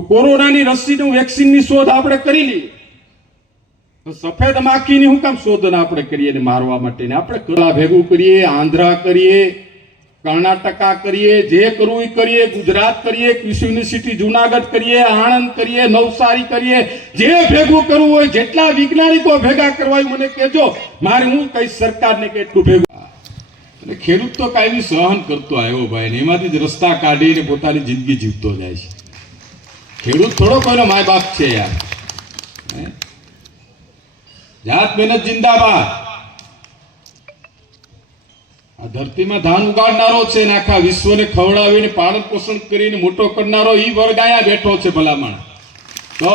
કોરોનાની રસીનું વેક્સિનની શોધ આપણે કરી લઈએ. સફેદ માખીની હું કામ શોધન આપણે કરીએ ને મારવા માટે આપણે કલા ભેગું કરીએ, આંધ્રા કરીએ, કર્ણાટકા કરીએ, જે કરવું એ કરીએ, ગુજરાત કરીએ, કૃષિ યુનિવર્સિટી, જુનાગઢ કરીએ, આણંદ કરીએ, નવસારી કરીએ, જે ભેગું કરવું હોય, જેટલા વૈજ્ઞાનિકો ભેગા કરવા મને કહેજો, મારે હું કઈ સરકારને કેટલું ભેગું. એટલે ખેડૂત તો કાયમી સહન કરતો આવ્યો ભાઈ ને, એમાંથી જ રસ્તા કાઢીને પોતાની જિંદગી જીવતો જાય છે. ખેડૂત થોડો કોઈનો માય બાપ છે યાર. જાત મહેનત જિંદાબાદ. આ ધરતીમાં ધાન ઉગાડનારો છે ને આખા વિશ્વને ખવડાવીને પાલન પોષણ કરીને મોટો કરનારો એ વર્ગ આયા બેઠો છે ભલામણ. તો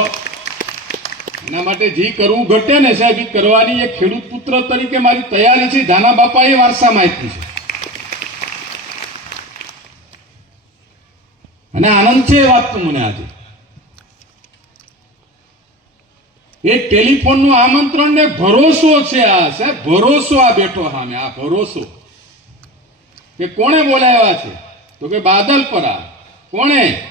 એના માટે જે કરવું ઘટે ને સાહેબ એ કરવાની એ ખેડૂત પુત્ર તરીકે મારી તૈયારી છે. ધાના બાપાએ વારસામાં આપી છે. અને આનંદ છે એ વાતનો મને આજે. એ ટેલિફોનનું આમંત્રણ ને ભરોસો છે આ, સાહેબ, ભરોસો આ બેઠો સામે, આ ભરોસો. કે કોણે બોલાવ્યા છે? તો કે બાદલપરા કોણે?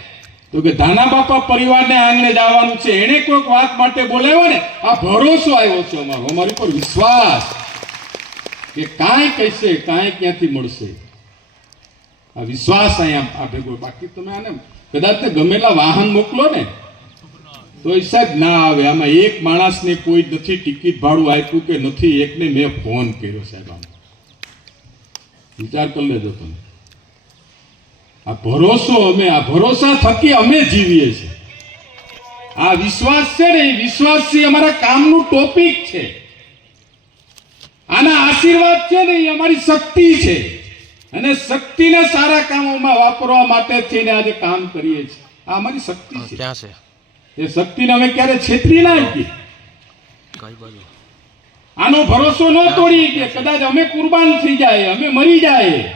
તો કે ધાના બાપા પરિવારને આંગણે જવાનું છે. એને કોઈક વાત માટે બોલાવ્યો ને, આ ભરોસો આવ્યો છે અમારો, અમારી પર વિશ્વાસ. કે કાંઈ કહેશે, કાંઈ ક્યાંથી મળશે? આ વિશ્વાસ અહીંયા આ ભેગો. બાકી તમે આને કદાચ ને ગમેલા વાહન મોકલો ને તો એ સાહેબ ના આવે. આમાં એક માણસને કોઈ નથી ટિકિટ ભાડું આપ્યું કે નથી, એકને મેં ફોન કર્યો સાહેબ આમ. વિચાર કરી લેજો તમે. આ ભરોસો અમે, આ ભરોસા થકી અમે જીવીએ છીએ. આ વિશ્વાસ છે ને, એ વિશ્વાસથી અમારા કામનું ટોપિક છે. આના આશીર્વાદ છે ને, એ અમારી શક્તિ છે. અને શક્તિને સારા કામોમાં વાપરવા માટે થઈને આજે કામ કરીએ છીએ. આ અમારી શક્તિ છે. છે. એ શક્તિને અમે ક્યારે છેતરી નાખી આનો ભરોસો ન તોડી કે કદાચ અમે કુરબાન થઈ જાય અમે મરી જાય.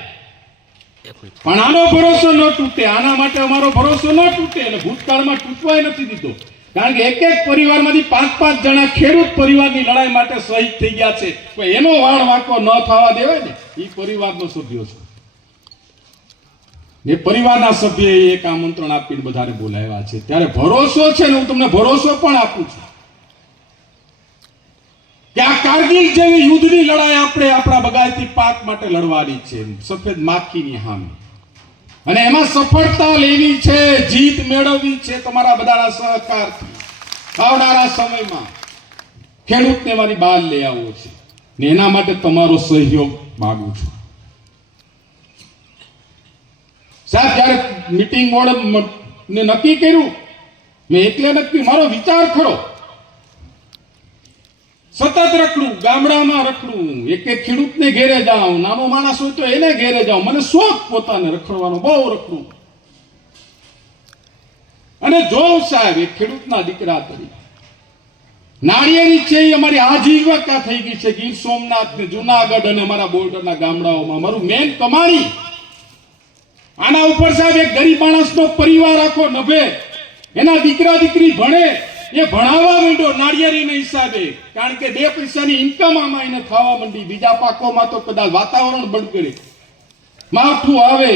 પણ આનો ભરોસો ન તૂટે આના માટે અમારો ભરોસો ન તૂટે અને ભૂતકાળમાં તૂટવાય નથી દીધો. કારણ કે એક એક પરિવારમાંથી પાંચ પાંચ જણા ખેડૂત પરિવારની લડાઈ માટે શહીદ થઈ ગયા છે. પણ એનો વાળ વાંકો ન થવા દેવાય ને એ પરિવારનો સભ્યો છે. એ પરિવારના સભ્યએ એક આમંત્રણ આપીને બધાને બોલાવ્યા છે. ત્યારે ભરોસો છે ને હું તમને ભરોસો પણ આપું છું. કે આ કારગિલ જેવી યુદ્ધની લડાઈ આપણે આપણા બગાયતી પાક માટે લડવાની છે સફેદ માખીની સામે અને એમાં સફળતા લેવી છે, જીત મેળવવી છે તમારા બધાના સહકારથી. આવનારા સમયમાં ખેડૂતને મારી બહાર લઈ આવવો છે. ને એના માટે તમારો સહયોગ માગું છું. સાહેબ, જ્યારે મિટિંગ બોર્ડ ને નક્કી કર્યું, મેં એટલે નક્કી, મારો વિચાર ખરો. સતત રખડું, ગામડામાં રખડું, એક એક ખેડૂતને ઘેરે જાઉં, નાનો માણસ હોય તો એને ઘેરે જાઉં, મને શોખ પોતાને રખડવાનો, બહુ રખડું. અને જોઉં સાહેબ, એક ખેડૂતના દીકરા તરીકે, નાળિયેરી છે એ અમારી આજીવિકા થઈ ગઈ છે, ગીર સોમનાથ ને જુનાગઢ અને અમારા બોર્ડરના ગામડાઓમાં. અમારું મેન કમાણી આના ઉપર સાહેબ એક ગરીબ માણસનો પરિવાર આખો નભે. એના દીકરા દીકરી ભણે, એ ભણાવવા માંડ્યો નાળિયેરીના હિસાબે. કારણ કે બે પૈસાની ઇન્કમ આમાં એને થવા માંડી. બીજા પાકોમાં તો કદાચ વાતાવરણ બળગડે માવઠું આવે.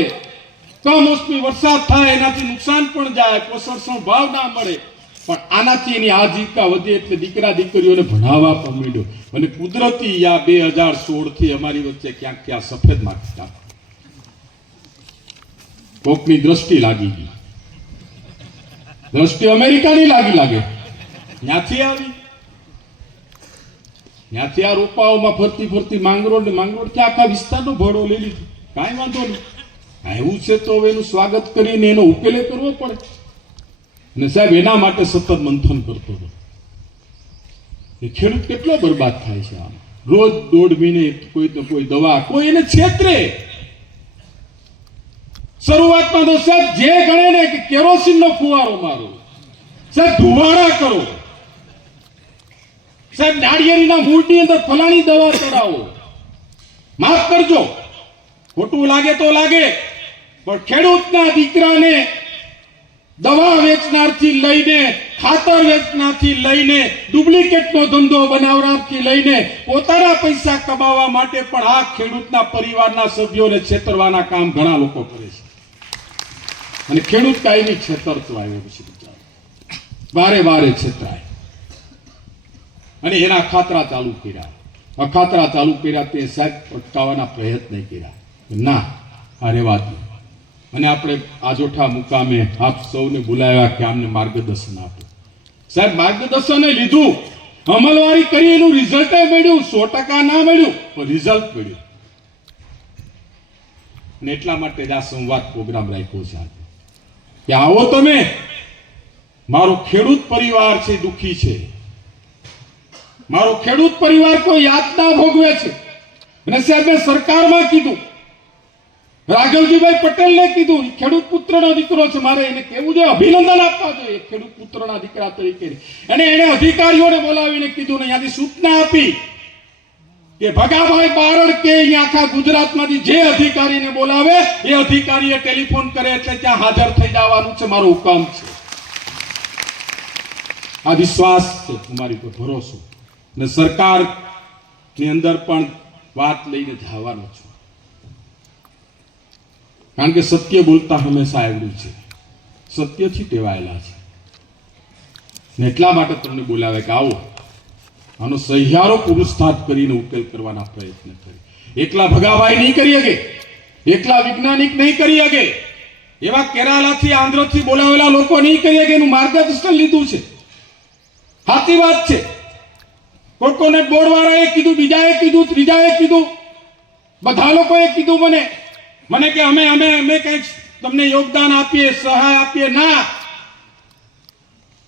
કમોસમી વરસાદ થાય, એનાથી નુકસાન પણ જાય પોષણક્ષમ ભાવ ના મળે. પણ આનાથી એની આજીવિકા વધે એટલે દીકરા દીકરીઓને ભણાવવા પણ માંડ્યો. અને કુદરતી આ બે હજાર સોળથી અમારી વચ્ચે ક્યાંક ક્યાં સફેદ માખતા કોકની દ્રષ્ટિ લાગી ગઈ. દ્રષ્ટિ અમેરિકાની લાગી લાગે. ત્યાંથી આવી. ત્યાંથી આ રોપાઓમાં ફરતી ફરતી માંગરોળ ને માંગરોળ ત્યાં આખા વિસ્તારનો ભોળો લઈ લીધો. કાંઈ વાંધો નહીં. આવ્યું છે તો હવે એનું સ્વાગત કરીને એનો ઉકેલે કરવો પડે. અને સાહેબ, એના માટે સતત મંથન કરતો હતો એ ખેડૂત કેટલો બરબાદ થાય છે આમ? રોજ દોઢ મહિને કોઈ તો કોઈ દવા, કોઈ એને છેતરે. શરૂઆતમાં તો સાહેબ જે ગણે ને કે કેરોસીનનો ફુવારો મારો. સાહેબ ધુવાડા કરો. સાહેબ નાળિયેરીના મૂળની અંદર ફલાણી દવા ચડાવો. માફ કરજો. ખોટું લાગે તો લાગે, પણ ખેડૂતના દીકરાને દવા વેચનારથી લઈને, ખાતર વેચનારથી લઈને, ડુપ્લિકેટનો ધંધો બનાવનારથી લઈને પોતાના પૈસા કમાવા માટે પણ આ ખેડૂતના પરિવારના સભ્યોને છેતરવાના કામ ઘણા લોકો કરે છે. અને ખેડૂત કાયમી છેતરતો આવ્યો પછી બિચારો. વારે વારે છેતરાય. અને એના ખાતરા ચાલુ કર્યા. અખાતરા ચાલુ કર્યા તે સાહેબ અટકાવવાના પ્રયત્ન કર્યા. ના, આ રેવા અને આપણે આજોઠા મુકામે આપ સૌને બોલાવ્યા કે આમને માર્ગદર્શન આપો. સાહેબ, માર્ગદર્શને લીધું. અમલવારી કરી, એનું રિઝલ્ટ મળ્યું. સો ટકા ના મળ્યું, પણ રિઝલ્ટ મળ્યું. અને એટલા માટે જ આ સંવાદ પ્રોગ્રામ રાખ્યો છે આજે. કે આવો તમે. મારો ખેડૂત પરિવાર છે, દુખી છે. મારો ખેડૂત પરિવાર કોઈ યાતના ભોગવે છે. અને સાહેબે સરકારમાં કીધું, રાઘવજીભાઈ પટેલને કીધું ખેડૂત પુત્રનો દીકરો છે, મારે એને કેવું જોઈએ? અભિનંદન આપવા જોઈએ ખેડૂત પુત્રના દીકરા તરીકે. અને એને અધિકારીઓને બોલાવીને કીધું ને ત્યાંથી સૂચના આપી. કે ભગાભાઈ બારડ કે આખા ગુજરાતમાંથી જે અધિકારીને બોલાવે, એ અધિકારીએ ટેલિફોન કરે એટલે ત્યાં હાજર થઈ જવાનું છે, મારો હુકમ છે. આ વિશ્વાસ છે તમારી પર ભરોસો. ને સરકારની અંદર પણ વાત લઈને જવાનો છું. કારણ કે સત્ય બોલતા હંમેશા આવડ્યું છે. સત્યથી ટેવાયેલા છે. ને એટલા માટે તમને બોલાવે કે આવો. આનો સહિયારો પુરુષાર્થ કરીને ઉકેલ કરવાના પ્રયત્ન કરે. એકલા ભગાભાઈ નહીં કરી શકે. એકલા વૈજ્ઞાનિક નહીં કરી શકે. એવા કેરાલાથી, આંધ્રથી બોલાવેલા લોકો નહીં કરી શકે એનું માર્ગદર્શન લીધું છે. સાચી વાત છે. કોકોનટ બોર્ડ વાળાએ કીધું, બીજાએ કીધું, ત્રીજાએ કીધું. બધા લોકોએ કીધું મને. મને કે અમે અમે અમે કંઈક તમને યોગદાન આપીએ, સહાય આપીએ. ના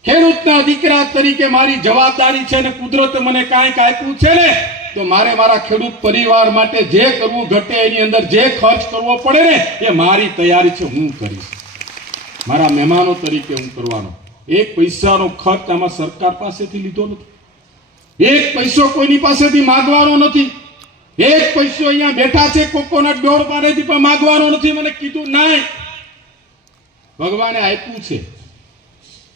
ખેડૂતના દીકરા તરીકે મારી જવાબદારી છે ને કુદરતે મને કાંઈક આપ્યું છે ને, તો મારે મારા ખેડૂત પરિવાર માટે જે કરવું ઘટે એની અંદર જે ખર્ચ કરવો પડે ને, એ મારી તૈયારી છે, હું કરીશ. મારા મહેમાનો તરીકે હું કરવાનો. એક પૈસાનો ખર્ચ આમાં સરકાર પાસેથી લીધો નથી. એક પૈસો કોઈની પાસેથી માગવાનો નથી. એક પૈસો અહીંયા બેઠા છે, કોકોનટ ડોર પાસેથી પણ માગવાનો નથી. મને કીધું ના ભગવાને આપ્યું છે.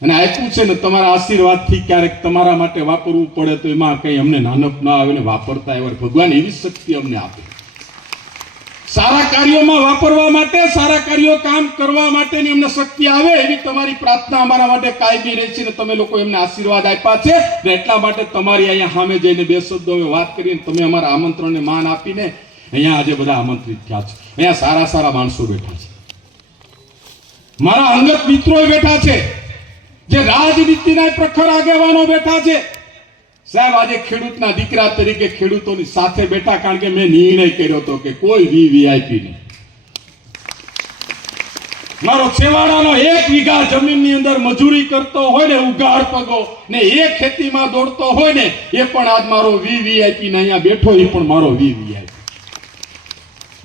અને આપ્યું છે ને, તમારા આશીર્વાદથી ક્યારેક તમારા માટે વાપરવું પડે તો એમાં કંઈ અમને નાનપ ના આવે ને વાપરતા એવા ભગવાન એવી શક્તિ અમને આપે. સારા કાર્યોમાં વાપરવા માટે, સારા કાર્યો કામ કરવા માટેની અમને શક્તિ આવે એવી તમારી પ્રાર્થના અમારા માટે કાયમી રહે છે ને તમે લોકો એમને આશીર્વાદ આપ્યા છે ને એટલા માટે તમારી અહીંયા સામે જઈને બે શબ્દો અમે વાત કરીને તમે અમારા આમંત્રણને માન આપીને અહીંયા આજે બધા આમંત્રિત થયા છે. અહીંયા સારા સારા માણસો બેઠા છે. મારા અંગત મિત્રો બેઠા છે. જે રાજનીતિના પ્રખર આગેવાનો બેઠા છે. સાહેબ, આજે ખેડૂતના દીકરા તરીકે ખેડૂતોની સાથે બેઠા કારણ કે મેં નિર્ણય કર્યો હતો કે કોઈ વી વીઆઈપી નહીં. મારો છેવાડાનો એક વીઘા જમીનની અંદર મજૂરી કરતો હોય ને ઉગાડ પગો ને, એ ખેતીમાં દોડતો હોય ને, એ પણ આજ મારો વી વીઆઈપી ને અહીંયા બેઠો, એ પણ મારો વી વીઆઈપી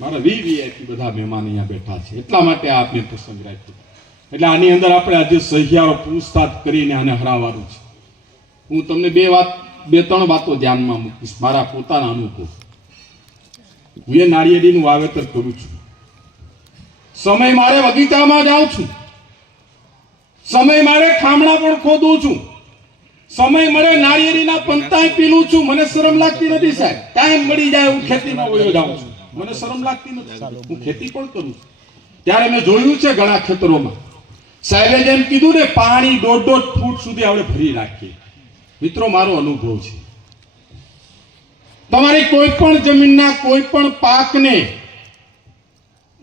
મારા વી વીઆઈપી બધા મહેમાન અહીંયા બેઠા છે. એટલા માટે આ આપણે પ્રસંગ રાખ્યો. એટલે આની અંદર આપણે આજે સહિયારો પૂછતાછ કરીને આને હરાવવાનું છે. હું તમને બે વાત, બે ત્રણ વાતો ધ્યાનમાં મૂકીશ, મારા પોતાના અનુભવ. હું એ નાળિયેરીનું વાવેતર કરું છું. સમય મારે બગીચામાં જાઉં છું. સમય મારે ખામણા પણ ખોદું છું. સમય મળે નાળિયેરીના પંતાય પીલું છું. મને શરમ લાગતી નથી સાહેબ. ટાઈમ મળી જાય હું ખેતીમાં વયો જાઉં છું. મને શરમ લાગતી નથી. હું ખેતી પણ કરું છું. ત્યારે મેં જોયું છે ઘણા ખેતરોમાં. સાહેબે જેમ કીધું ને, પાણી દોઢ દોઢ ફૂટ સુધી આપણે ભરી રાખીએ મિત્રો, મારો અનુભવ છે. તમારી કોઈ પણ જમીનના કોઈ પણ પાકને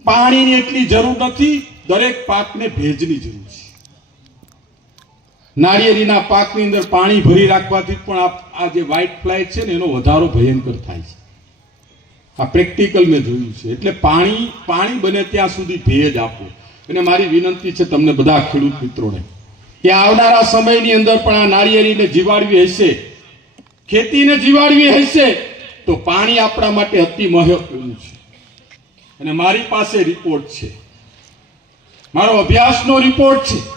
પાણીની એટલી જરૂર નથી, દરેક પાકને ભેજની જરૂર છે. નાળિયેરીના પાકની અંદર પાણી ભરી રાખવાથી પણ આ જે વ્હાઇટ ફ્લાય છે ને, એનો વધારો ભયંકર થાય છે. આ પ્રેક્ટિકલ મેં જોયું છે. એટલે પાણી પાણી બને ત્યાં સુધી ભેજ આપો. અને મારી વિનંતી છે તમને બધા ખેડૂત મિત્રોને કે આવનારા સમયની અંદર પણ આ નાળિયેરીને જીવાડવી હશે, ખેતીને જીવાડવી હશે, તો પાણી આપણા માટે અતિ મહત્વનું છે. અને મારી પાસે રિપોર્ટ છે. મારો અભ્યાસનો રિપોર્ટ છે.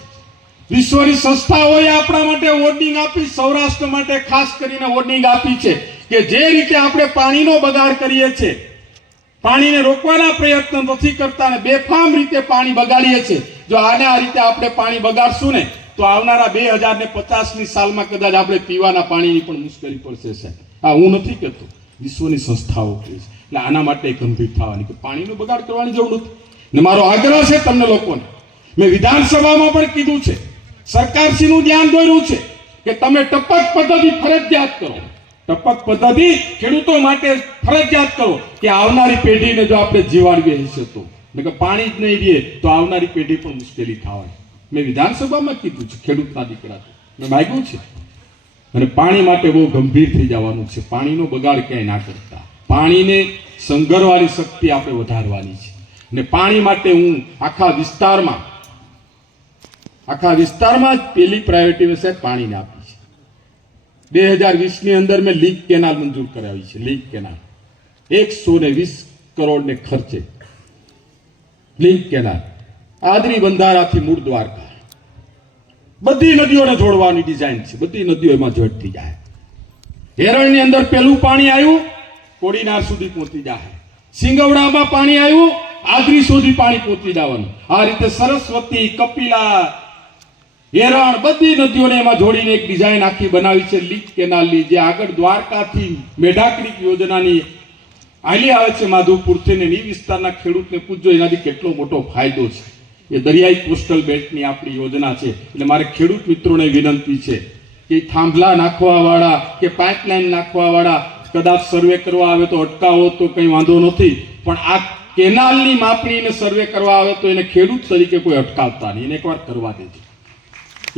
વિશ્વની સંસ્થાઓએ આપણા માટે વોર્નિંગ આપી, સૌરાષ્ટ્ર માટે ખાસ કરીને વોર્નિંગ આપી છે કે જે રીતે આપણે પાણીનો બગાડ કરીએ છીએ પાણીને રોકવાના પ્રયત્ન નથી કરતા અને બેફામ રીતે પાણી બગાડીએ છીએ. જો આને આ રીતે આપણે પાણી બગાડશું ને, તો આવનારા બે હજાર ને પચાસની સાલમાં કદાચ આપણે પીવાના પાણીની પણ મુશ્કેલી પડશે સાહેબ. આ હું નથી કહેતો. વિશ્વની સંસ્થાઓ કહે છે. એટલે આના માટે ગંભીર થવાની કે પાણીનો બગાડ કરવાની જરૂર નથી. ને મારો આગ્રહ છે તમને લોકોને. મેં વિધાનસભામાં પણ કીધું છે. સરકારશ્રીનું ધ્યાન દોર્યું છે કે તમે ટપક પદ્ધતિ ફરજિયાત કરો. ટપક પદ્ધતિ ખેડૂતો માટે ફરજિયાત કરો કે આવનારી પેઢીને જો આપણે જીવાડવી હશે તો. કે પાણી જ નહીં રહે તો આવનારી પેઢી પણ મુશ્કેલી થવાય મેં વિધાનસભામાં કીધું છે, ખેડૂતના દીકરા મેં માગ્યું છે. અને પાણી માટે બહુ ગંભીર થઈ જવાનું છે. પાણીનો બગાડ ક્યાંય ના કરતા. પાણીને સંઘરવાની શક્તિ આપણે વધારવાની છે. અને પાણી માટે હું આખા વિસ્તારમાં આખા વિસ્તારમાં જ પેલી પ્રાયોરિટી સાહેબ પાણીને આપી. બે હજાર વીસની અંદર મેં લીક કેનાલ મંજૂર કરાવી છે, લીક કેનાલ. એકસો ને વીસ કરોડને ખર્ચે. Leak canal. આદરી બંધારાથી મૂળ દ્વારકા. બધી નદીઓને જોડવાની ડિઝાઇન છે. બધી નદીઓ એમાં જોડતી જાય. હેરણની અંદર પેલું પાણી આવ્યું, કોડીનાર સુધી પહોંચી જાય. સિંગવડામાં પાણી આવ્યું, આદરી સુધી પાણી પહોંચી જવાનું. આ રીતે સરસ્વતી, કપિલા હેરણ બધી નદીઓને એમાં જોડીને એક ડિઝાઇન આખી બનાવી છે લીક કેનાલની, જે આગળ દ્વારકાથી મેઢાકડીક યોજનાની આલી આવે છે માધવપુરથી ને એ વિસ્તારના ખેડૂતને પૂછજો, એનાથી કેટલો મોટો ફાયદો છે. એ દરિયાઈ કોસ્ટલ બેલ્ટની આપણી યોજના છે. એટલે મારે ખેડૂત મિત્રોને વિનંતી છે કે થાંભલા નાખવાવાળા કે પાઇપલાઇન નાખવાવાળા, કદાચ સર્વે કરવા આવે તો અટકાવો તો કંઈ વાંધો નથી. પણ આ કેનાલની માપણીને સર્વે કરવા આવે તો એને ખેડૂત તરીકે કોઈ અટકાવતા નહીં. એને એકવાર કરવા દેજો.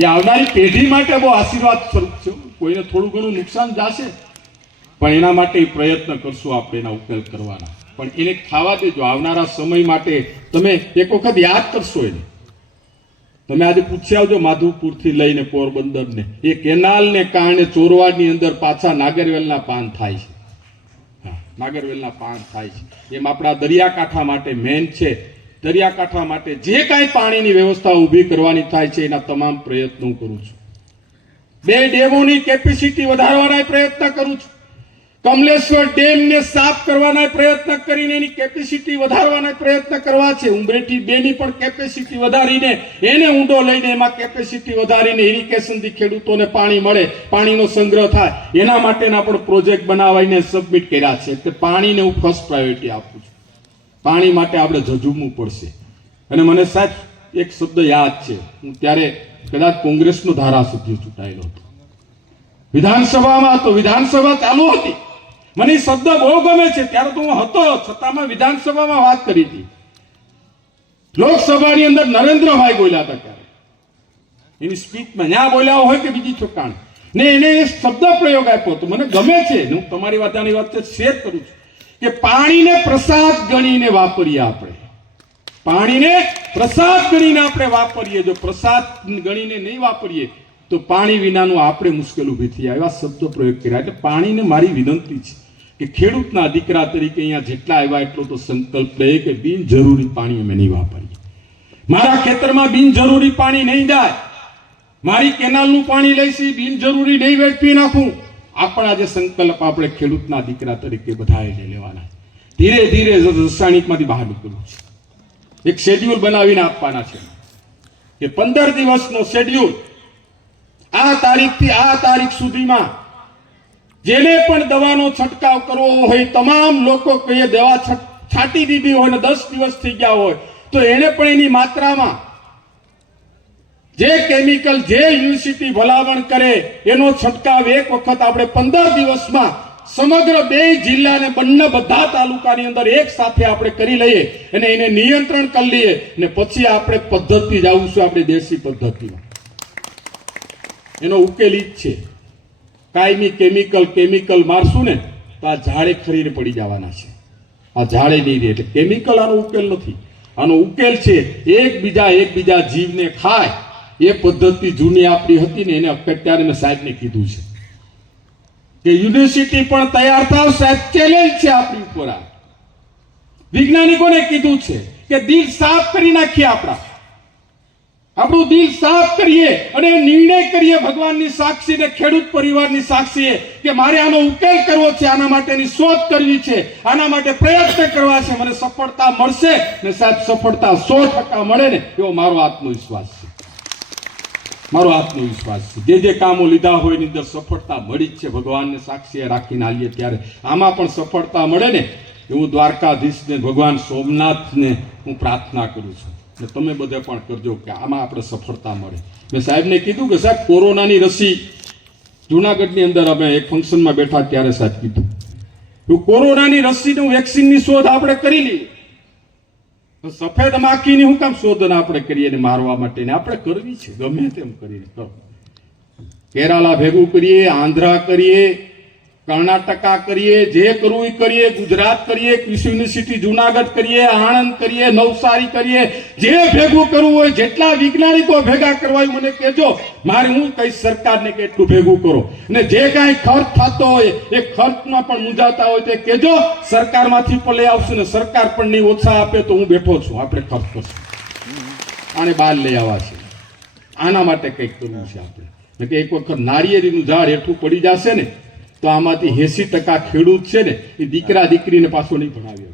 એ આવનારી પેઢી માટે બહુ આશીર્વાદ સ્વરૂપ છે. કોઈને થોડું ઘણું નુકસાન જશે, પણ એના માટે પ્રયત્ન કરશું આપણે એના ઉકેલ કરવાના. પણ એને ખાવા દેજો. આવનારા સમય માટે તમે એક વખત યાદ કરશો એને. તમે આજે પૂછી આવજો માધવપુરથી લઈને પોરબંદરને. એ કેનાલને કારણે ચોરવાડની અંદર પાછા નાગરવેલના પાન થાય છે. નાગરવેલના પાન થાય છે. એમ આપણા દરિયાકાંઠા માટે મેન છે. દરિયાકાંઠા માટે જે કાંઈ પાણીની વ્યવસ્થા ઊભી કરવાની થાય છે, એના તમામ પ્રયત્નો કરું છું. બે ડેમોની કેપેસિટી વધારવાના પ્રયત્ન કરું છું. કમલેશ્વર ડેમને સાફ કરવાના પ્રયત્ન કરીને એની કેપેસિટી વધારવાના પ્રયત્ન કરવા છે. ઉમરેઠી બેની પણ કેપેસિટી વધારીને, એને ઊંડો લઈને એમાં કેપેસિટી વધારીને ઇરિગેશનથી ખેડૂતોને પાણી મળે, પાણીનો સંગ્રહ થાય. એના માટેના પણ પ્રોજેક્ટ બનાવીને સબમિટ કર્યા છે. એટલે પાણીને હું ફર્સ્ટ પ્રાયોરિટી આપું છું. પાણી માટે આપણે ઝઝૂમવું પડશે. અને મને સાહેબ એક શબ્દ યાદ છે. હું ત્યારે કદાચ કોંગ્રેસનો ધારાસભ્ય ચૂંટાયેલો હતો. વિધાનસભામાં તો વિધાનસભા ચાલુ હતી. મને શબ્દ બહુ ગમે છે. ત્યારે તો હું હતો છતાં વિધાનસભામાં વાત કરી હતી. લોકસભાની અંદર નરેન્દ્રભાઈ બોલ્યા હતા ત્યારે એની સ્પીચમાં ન્યા બોલ્યા હોય કે બીજી ચોકાણ. ને એને એ શબ્દ પ્રયોગ આપ્યો તો મને ગમે છે. હું તમારી વાતની વાત શેર કરું છું. કે પાણીને પ્રસાદ ગણીને વાપરીએ આપણે. પાણીને પ્રસાદ ગણીને આપણે વાપરીએ. જો પ્રસાદ ગણીને નહીં વાપરીએ, તો પાણી વિનાનું આપણે મુશ્કેલ ઊભી થઈ એવા શબ્દો પ્રયોગ કર્યા. એટલે પાણીને મારી વિનંતી છે કે ખેડૂતના દીકરા તરીકે અહીંયા જેટલા આવ્યા એટલો તો સંકલ્પ લે કે બિનજરૂરી પાણી અમે નહીં વાપરીએ. મારા ખેતરમાં બિનજરૂરી પાણી નહીં જાય. મારી કેનાલનું પાણી લઈશ, બિનજરૂરી નહીં વેડફી નાખું. આપણા જે સંકલ્પ આપણે ખેડૂતના દીકરા તરીકે બધાએ લઈ લેવાના ધીરે ધીરે રાસાયણિકમાંથી બહાર નીકળવું છે. એક શેડ્યુલ બનાવીને આપવાના છે. કે પંદર દિવસનો શેડ્યુલ આ તારીખથી આ તારીખ સુધીમાં જેને પણ દવાનો છંટકાવ કરવો હોય, તમામ લોકો કહીએ, દવા છાંટી દીધી હોય ને દસ દિવસ થઈ ગયા હોય, તો એને પણ એની માત્રામાં જે કેમિકલ જે યુનિવર્સિટી ભલામણ કરે, એનો છંટકાવ એક વખત આપણે પંદર દિવસમાં સમગ્ર બે જિલ્લાને બંને બધા તાલુકાની અંદર એક સાથે આપણે કરી લઈએ અને એને નિયંત્રણ કરી લઈએ ને પછી આપણે પદ્ધતિ જ આવીશું આપણી દેશી પદ્ધતિમાં. એનો ઉકેલ જ છે. કાયમી કેમિકલ કેમિકલ મારશું ને, તો આ ઝાડે ખરીને પડી જવાના છે. આ ઝાડે નહીં રહે, એટલે કેમિકલ આનો ઉકેલ નથી. આનો ઉકેલ છે, એકબીજા એકબીજા જીવને ખાય એ પદ્ધતિ જૂની આપણી હતી ને એને અત્યારે મેં સાહેબને કીધું છે. કે યુનિવર્સિટી પણ તૈયાર થાવ સાહેબ ચેલેન્જ છે આપણી ઉપર આ. વૈજ્ઞાનિકોને કીધું છે કે દિલ સાફ કરી નાખીએ આપણા. આપણું દિલ સાફ કરીએ અને નિર્ણય કરીએ ભગવાનની સાક્ષી ને ખેડૂત પરિવારની સાક્ષીએ કે મારે આનો ઉકેલ કરવો છે, આના માટેની શોધ કરવી છે, આના માટે પ્રયત્ન કરવા છે, મને સફળતા મળશે ને સાહેબ, સફળતા સો ટકા મળે ને એવો મારો આત્મવિશ્વાસ છે. મારો આત્મવિશ્વાસ છે. જે જે કામો લીધા હોય એની અંદર સફળતા મળી જ છે. ભગવાનને સાક્ષી રાખીને આવીએ ત્યારે આમાં પણ સફળતા મળે ને એવું દ્વારકાધીશને, ભગવાન સોમનાથને હું પ્રાર્થના કરું છું. ને તમે બધે પણ કરજો કે આમાં આપણે સફળતા મળે. મેં સાહેબને કીધું કે સાહેબ, કોરોનાની રસી જુનાગઢની અંદર અમે એક ફંક્શનમાં બેઠા ત્યારે સાહેબ કીધું. કોરોનાની રસીનું વેક્સિનની શોધ આપણે કરી લઈએ સફેદ માખીની હું કામ શોધન આપણે કરીએ ને મારવા માટે ને આપણે કરવી છે. ગમે તેમ કરીને કરો કેરાલા ભેગું કરીએ, આંધ્રા કરીએ કર્ણાટકા કરીએ, જે કરવું એ કરીએ, ગુજરાત કરીએ, કૃષિ યુનિવર્સિટી, જુનાગઢ કરીએ, આણંદ કરીએ, નવસારી કરીએ, જે ભેગું કરવું હોય, જેટલા વૈજ્ઞાનિકો ભેગા કરવા મને કહેજો, મારે હું કઈ સરકારને કેટલું ભેગું કરો. અને જે કાંઈ ખર્ચ થતો હોય, એ ખર્ચમાં પણ મૂંઝાતા હોય, તે કહેજો, સરકારમાંથી પણ લઈ આવશું ને સરકાર પણ નહીં ઓછા આપે તો હું બેઠો છું, આપણે ખર્ચ કરશું. આને બહાર લઈ આવવા છે આના માટે કંઈક કરવું છે આપણે. એક વખત નારિયેરીનું ઝાડ હેઠું પડી જશે ને તો આમાંથી એસી ટકા ખેડૂત છે ને, એ દીકરા દીકરીને પાછો નહીં ભણાવ્યો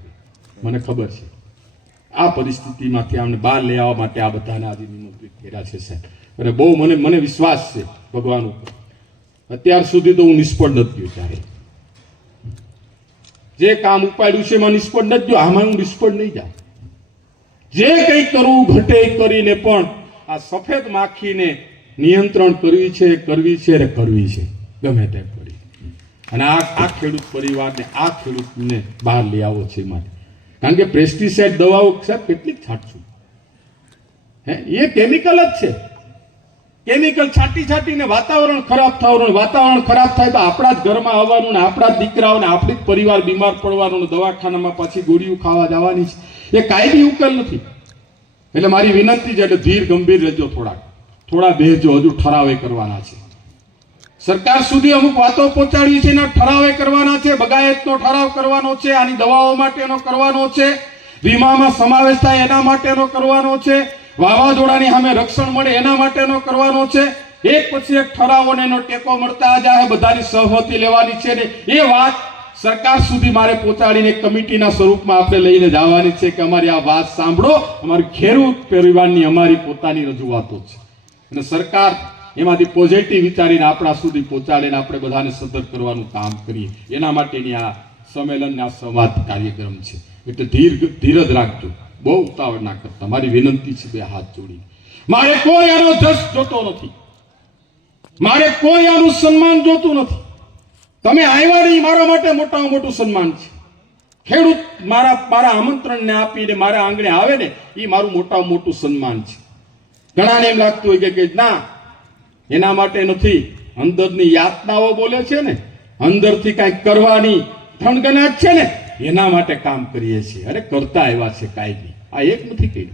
મને ખબર છે. આ પરિસ્થિતિમાંથી આમને બહાર લઈ આવવા માટે આ બધાને આજે નિમંત્રિત કર્યા છે, સાહેબ. અને બહુ મને મને વિશ્વાસ છે ભગવાન ઉપર. અત્યાર સુધી તો હું નિષ્ફળ નથી ગયો ત્યારે જે કામ ઉપાડ્યું છે એમાં નિષ્ફળ નથી ગયો. આમાં હું નિષ્ફળ નહીં જાઉં. જે કંઈ કરવું ઘટે કરીને પણ આ સફેદ માખીને નિયંત્રણ કરવી છે કરવી છે અને કરવી છે. ગમે તેમ. અને આ આ ખેડૂત પરિવારને, આ ખેડૂતને બહાર લઈ આવો છે માટે. કારણ કે પેસ્ટિસાઇડ દવાઓ સાહેબ કેટલીક છાંટશું? હે, એ કેમિકલ જ છે. કેમિકલ છાંટી છાંટીને વાતાવરણ ખરાબ થવાનું વાતાવરણ ખરાબ થાય તો આપણા જ ઘરમાં આવવાનું ને આપણા જ દીકરાઓને આપણી જ પરિવાર બીમાર પડવાનું દવાખાનામાં પાછી ગોળીઓ ખાવા જવાની છે. એ કાંઈ ઉકેલ નથી. એટલે મારી વિનંતી છે, એટલે ધીર ગંભીર રહેજો થોડાક. થોડા બેહજો, હજુ ઠરાવે કરવાના છે. સરકાર સુધી અમુક વાતો પહોંચાડી છે એના ઠરાવે કરવાના છે, બગાયતનો ઠરાવ કરવાનો છે, આની દવાઓ માટેનો કરવાનો છે, વીમામાં સમાવેશ થાય એના માટેનો કરવાનો છે, વાવાઝોડાની સામે રક્ષણ મળે એના માટેનો કરવાનો છે. એક પછી એક ઠરાવોને એનો ટેકો મળતા જાય બધાની સહમતી લેવાની છે ને એ વાત સરકાર સુધી મારે પહોંચાડીને કમિટીના સ્વરૂપમાં આપણે લઈને જવાની છે કે અમારી આ વાત સાંભળો. અમારી ખેડૂત પરિવારની અમારી પોતાની રજૂઆતો છે. અને સરકાર એમાંથી પોઝિટિવ વિચારીને આપણા સુધી પહોંચાડીને આપણે બધાને સદ્ધર કરવાનું કામ કરીએ. એના માટેની આ સંમેલન આ સંવાદ કાર્યક્રમ છે. એટલે ધીર ધીરજ રાખજો. બહુ ઉતાવળ ના કરતા. મારી વિનંતી છે બે હાથ જોડી મારે કોઈ આનો જસ જોતો નથી. મારે કોઈ આનું સન્માન જોતું નથી. તમે આવ્યા નહીં, મારા માટે મોટામાં મોટું સન્માન છે. ખેડૂત મારા મારા આમંત્રણને આપીને મારા આંગણે આવે ને એ મારું મોટામાં મોટું સન્માન છે. ઘણાને એમ લાગતું હોય કે ના એના માટે નથી. અંદરની યાતનાઓ બોલે છે ને, અંદરથી કાંઈક કરવાની થણગનાટ છે ને, એના માટે કામ કરીએ છીએ. અરે કરતા એવા છે કાંઈ નહીં આ એક નથી કર્યું.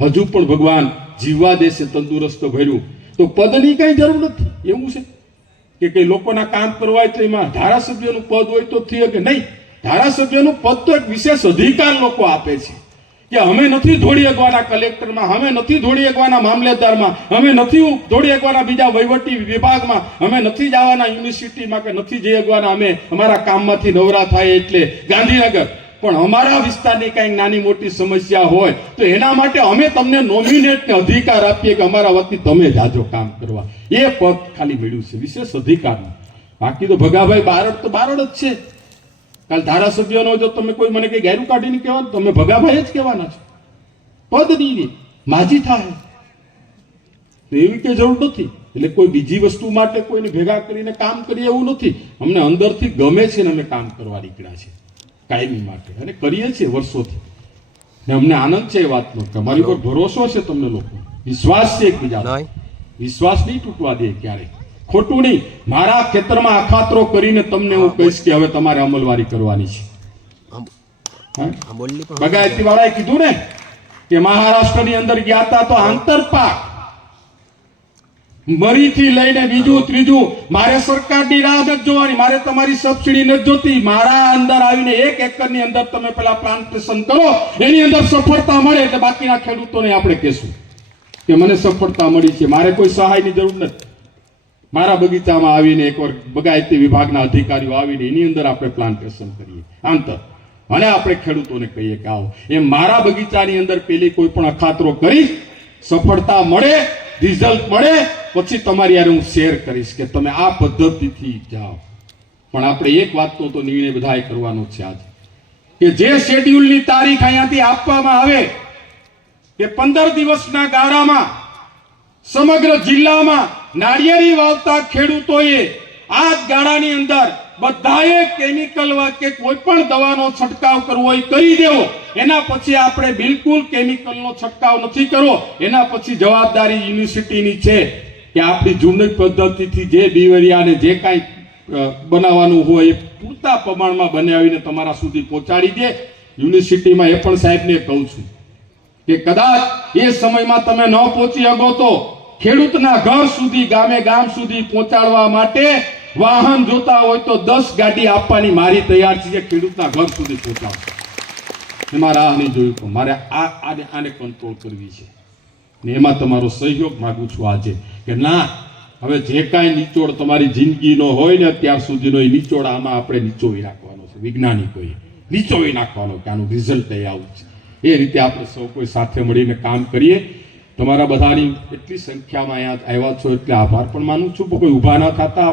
હજુ પણ ભગવાન જીવવા દેશે તંદુરસ્ત ભર્યું. તો પદની કઈ જરૂર નથી. એવું છે? કે કઈ લોકોના કામ કરવા હોય તો એમાં ધારાસભ્યનું પદ હોય તો થઈ કે નહીં? ધારાસભ્યનું પદ તો એક વિશેષ અધિકાર લોકો આપે છે. કે અમે નથી ધોળી અગવાના કલેક્ટરમાં, અમે નથી ધોળી અગવાના મામલેદારમાં, અમે નથી ધોળી અગવાના બીજા વહીવટી વિભાગમાં, અમે નથી જવાના યુનિવર્સિટીમાં કે નથી જઈ અગવાના અમે અમારા કામમાંથી નવરા થાય એટલે ગાંધીનગર. પણ અમારા વિસ્તારની કાંઈક નાની મોટી સમસ્યા હોય તો એના માટે અમે તમને નોમિનેટને અધિકાર આપીએ કે અમારા વતી તમે જાજો કામ કરવા. એ પદ ખાલી મળ્યું છે, વિશેષ અધિકારનું. બાકી તો ભગાભાઈ બારડ તો બારડ જ છે. કાલ ધારાસભ્યનો જો તમે કોઈ મને કઈ ગેરું કાઢીને કહેવા તમે ભગાભાઈ જ કહેવાના છો. પદ નહીં માજી થાય. તો એવી કે જરૂર નથી. એટલે કોઈ બીજી વસ્તુ માટે કોઈને ભેગા કરીને કામ કરીએ એવું નથી. અમને અંદરથી ગમે છે ને અમે કામ કરવા નીકળ્યા છે. કાયમી માટે. અને કરીએ છીએ વર્ષોથી. ને અમને આનંદ છે એ વાતનો. કે અમારી પર ભરોસો છે તમને લોકો? વિશ્વાસ છે એકબીજા. વિશ્વાસ નહીં તૂટવા દે ક્યારે ખોટું નહીં મારા ખેતરમાં અખાતરો કરીને તમને હું કહીશ કે હવે તમારે અમલવારી કરવાની છે. બગાયતી વાળાએ કીધું ને કે મહારાષ્ટ્રની અંદર ગયા હતા તો આંતરપાક મરીથી લઈને બીજું ત્રીજું મારે સરકારની રાહ નથી જોવાની મારે તમારી સબસિડી નથી જોતી. મારા અંદર આવીને એક એકરની અંદર તમે પેલા પ્લાન્ટેશન કરો એની અંદર સફળતા મળે એટલે બાકીના ખેડૂતોને આપણે કહેશું કે મને સફળતા મળી છે મારે કોઈ સહાયની જરૂર નથી. મારા બગીચામાં આવીને એકવાર બગાયતી વિભાગના અધિકારીઓ આવીને એની અંદર આપણે પ્લાન્ટેશન કરીએ. આંતર અને આપણે ખેડૂતોને કહીએ કે આવો એમ મારા બગીચાની અંદર પેલી કોઈ પણ અખાતરો કરીશ સફળતા મળે રિઝલ્ટ મળે, પછી તમારી યારે હું શેર કરીશ કે તમે આ પદ્ધતિથી જાઓ. પણ આપણે એક વાતનો તો નિર્ણય બધાએ કરવાનો છે આજે. કે જે શેડ્યુલની તારીખ અહીંયાથી આપવામાં આવે કે પંદર દિવસના ગાળામાં સમગ્ર જિલ્લામાં નાળિયેરી વાવતા ખેડૂતોએ આ ગાળાની અંદર બધાએ કેમિકલ કે કોઈ પણ દવાનો છંટકાવ કરવો હોય કરી દેવો. એના પછી આપણે બિલકુલ કેમિકલનો છંટકાવ નથી કરવો. એના પછી જવાબદારી યુનિવર્સિટીની છે કે આપણી જૂની પદ્ધતિથી જે બીવરિયાને જે કાંઈ બનાવવાનું હોય એ પૂરતા પ્રમાણમાં બનાવીને તમારા સુધી પહોંચાડી દે. યુનિવર્સિટીમાં એ પણ સાહેબને કહું છું કે કદાચ એ સમયમાં તમે ન પહોંચી શકો તો ખેડૂતના ઘર સુધી, ગામે ગામ સુધી પહોંચાડવા માટે વાહન જોતા હોય તો દસ ગાડી આપવાની મારી તૈયાર છે ખેડૂતના ઘર સુધી પહોંચાડશે એમાં રાહ નહીં જોયું પણ મારે આ આને આને કંટ્રોલ કરવી છે. ને એમાં તમારો સહયોગ માગું છું આજે કે ના, હવે જે કાંઈ નિચોડ તમારી જિંદગીનો હોય ને અત્યાર સુધીનો એ નિચોડ આમાં આપણે નીચોવી નાખવાનો છે, વૈજ્ઞાનિકોએ. નીચોવી નાખવાનો કે આનું રિઝલ્ટ એ આવું છે. એ રીતે આપણે સૌ કોઈ સાથે મળીને કામ કરીએ. તમારા બધાની એટલી સંખ્યામાં અહીંયા આવ્યા છો એટલે આભાર પણ માનું છું. કોઈ ઊભા ના થતા